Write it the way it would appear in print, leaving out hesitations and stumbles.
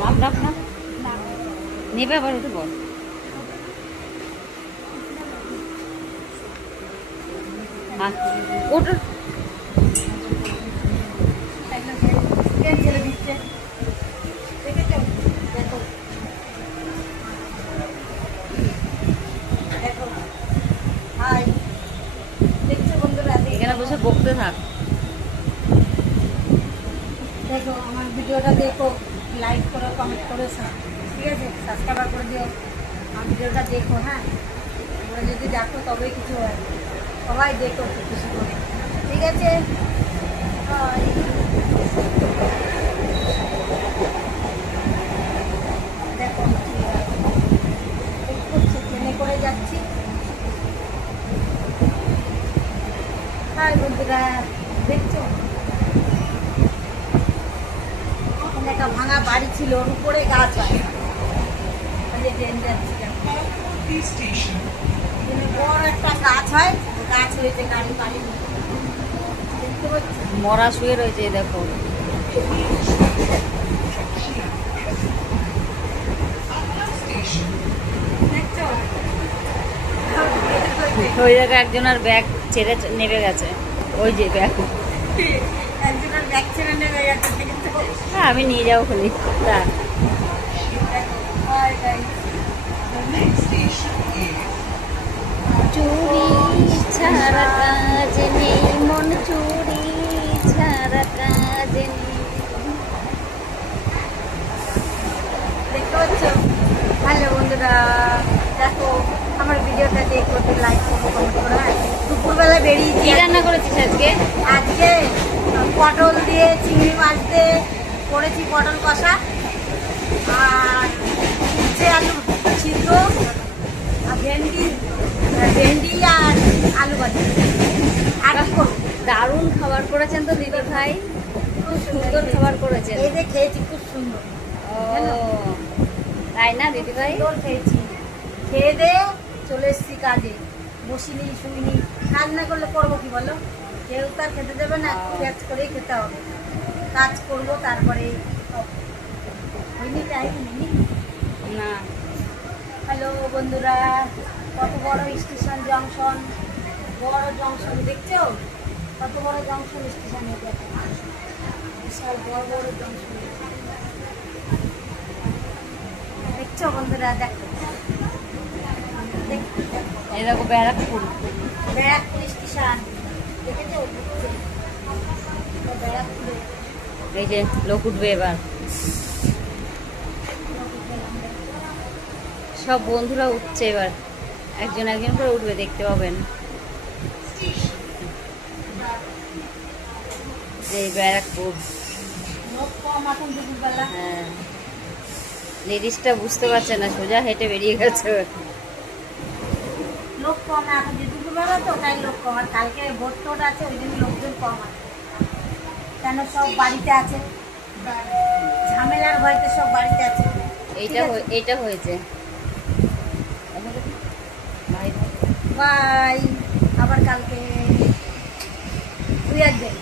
নাম ডাক না নেবে আবার উঠে বল ওটা ছেলে দিচ্ছে দেখো দেখো হাই দেখছো বন্ধুরা এখানে বসে বকতে থাক দেখো আমার ভিডিওটা দেখো লাইক করো কমেন্ট করো ঠিক আছে সাবস্ক্রাইব করে দিও আমার ভিডিওটা দেখো হ্যাঁ তোমরা যদি দেখো তবেই কিছু হয় সবাই দেখো একটু খুশি করে ঠিক আছে দেখো ট্রেনে করে যাচ্ছি হাই বন্ধুরা দেখছো একটা ভাঙা বাড়ি ছিল ওর উপরে গাছ হয় ট্রেন যাচ্ছি বড় একটা গাছ হয় গাছ হয়েছে গাড়ি বাড়ি দেখতে পাচ্ছি মরা শুয়ে রয়েছে দেখো দেখছো ওই জায়গায় একজনের ব্যাগ ছেড়ে নেমে গেছে ওই যে ব্যাগ একজনের ব্যাগ ছেড়ে নেমে গেছে কিন্তু হ্যাঁ আমি নিয়ে যাবো খুলি তা চুরি ছাড়া কাজ নেই মন চুরি ছাড়া কাজ নেই দেখতে পাচ্ছ হ্যালো বন্ধুরা দেখো আমার ভিডিওটা দেখো লাইক করবো কমেন্ট করো হ্যাঁ দুপুরবেলা বেরিয়েছি কি রান্না করেছিস আজকে আজকে পটল দিয়ে চিংড়ি মাছ দিয়ে করেছি পটল কষা আর উচ্ছে আলু সিদ্ধ আর ভেন্ডি আর আলু ভাজি আর কি করবো দারুণ খাবার করেছেন তো দিদি ভাই খুব সুন্দর খাবার করেছেন এই যে খেয়েছি খুব সুন্দর ও তাই না দিদি ভাই সুন্দর খেয়েছি খেয়ে দে চলে এসছি কাজে বসিনি শুইনি কাজ না করলে করবো কি বলো কেউ তার খেতে দেবে না কাজ করেই খেতে হবে কাজ করবো তারপরে হয়নি টাইম হয়নি না হ্যালো বন্ধুরা কত বড় স্টেশন জংশন বড় জংশন দেখছো কত বড় জংশন স্টেশনে দেখো বিশাল বড় বড় জংশন দেখছো বন্ধুরা দেখো এই দেখো ব্যারাকপুর ব্যারাকপুর স্টেশন দেখেছো ব্যারাকপুরে এই যে লোক উঠবে এবার সব বন্ধুরা উঠছে এবার একজন একজন করে উঠবে দেখতে পাবেন এই ব্যারাকপুর লোক কম এখন দুপুরবেলা হ্যাঁ লেডিসটা বুঝতে পারছে না সোজা হেঁটে বেরিয়ে গেছে লোক কম এখন যে দুপুরবেলা তো তাই লোক কম আর কালকে ভোট টোট আছে ওই জন্য লোকজন কম আছে কেন সব বাড়িতে আছে ঝামেলার ভয়তে সব বাড়িতে আছে এইটা হয়েছে বাই আবার কালকে 2 একদিন